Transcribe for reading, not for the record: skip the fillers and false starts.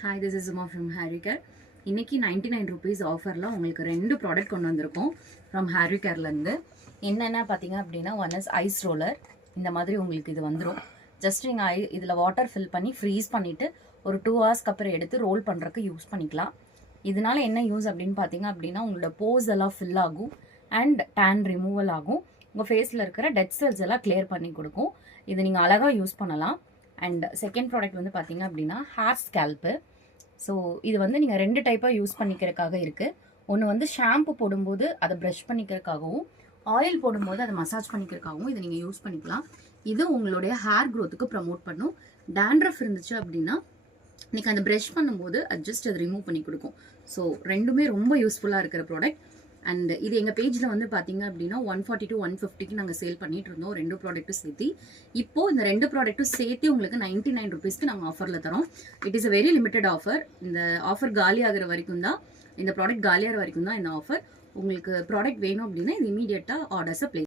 Hi, this is Suma from Haircare. இன்னைக்கு 99 rupees ஆஃபரில் உங்களுக்கு 2 ப்ராடக்ட் கொண்டு வந்திருக்கோம் ஃப்ரம் ஹேரிகேர்லேருந்து. என்னென்ன பார்த்தீங்க அப்படின்னா, ஒன் இஸ் ஐஸ் ரோலர். இந்த மாதிரி உங்களுக்கு இது வந்துடும். ஜஸ்ட் நீங்கள் இதில் வாட்டர் ஃபில் பண்ணி ஃப்ரீஸ் பண்ணிவிட்டு ஒரு 2 hours அப்புறம் எடுத்து ரோல் பண்ணுறதுக்கு யூஸ் பண்ணிக்கலாம். இதனால என்ன யூஸ் அப்படின்னு பார்த்தீங்க அப்படின்னா, உங்களோட போஸ் எல்லாம் ஃபில் ஆகும் அண்ட் டேன் ரிமூவல் ஆகும். உங்கள் ஃபேஸில் இருக்கிற டெட் செல்ஸ் எல்லாம் கிளியர் பண்ணி கொடுக்கும். இது நீங்கள் அழகாக யூஸ் பண்ணலாம். அண்ட் செகண்ட் ப்ராடக்ட் வந்து பார்த்தீங்க அப்படின்னா ஹேர் ஸ்கேல்ப்பு. ஸோ இது வந்து நீங்கள் 2 டைப்பாக யூஸ் பண்ணிக்கிறதுக்காக இருக்குது. ஒன்று வந்து ஷாம்பு போடும்போது அதை ப்ரஷ் பண்ணிக்கிறதுக்காகவும், ஆயில் போடும்போது அதை மசாஜ் பண்ணிக்கிறதுக்காகவும் இதை நீங்கள் யூஸ் பண்ணிக்கலாம். இது உங்களுடைய ஹேர் க்ரோத்துக்கு ப்ரமோட் பண்ணும். டேண்ட்ரஃப் இருந்துச்சு அப்படின்னா நீங்கள் அந்த ப்ரஷ் பண்ணும்போது அது ரிமூவ் பண்ணி கொடுக்கும். ஸோ ரெண்டுமே ரொம்ப யூஸ்ஃபுல்லாக இருக்கிற ப்ராடக்ட். அண்ட் இது எங்கள் பேஜில் வந்து பார்த்தீங்க அப்படின்னா 140 to 150க்கு நாங்கள் சேல் பண்ணிட்டு இருந்தோம் 2 ப்ராடக்ட்டும் சேர்த்து. இப்போது இந்த 2 ப்ராடக்ட்டும் சேர்த்து உங்களுக்கு 99 rupeesக்கு நாங்கள் ஆஃபரில் தரோம். It is a very limited offer. இந்த ஆஃபர் காலி ஆகிற வரைக்கும் தான், இந்த ப்ராடக்ட் காலியாகிற வரைக்கும் தான் இந்த ஆஃபர். உங்களுக்கு ப்ராடக்ட் வேணும் அப்படின்னா இது இமீடியட்டாக ஆர்டர்ஸை ப்ளேஸ்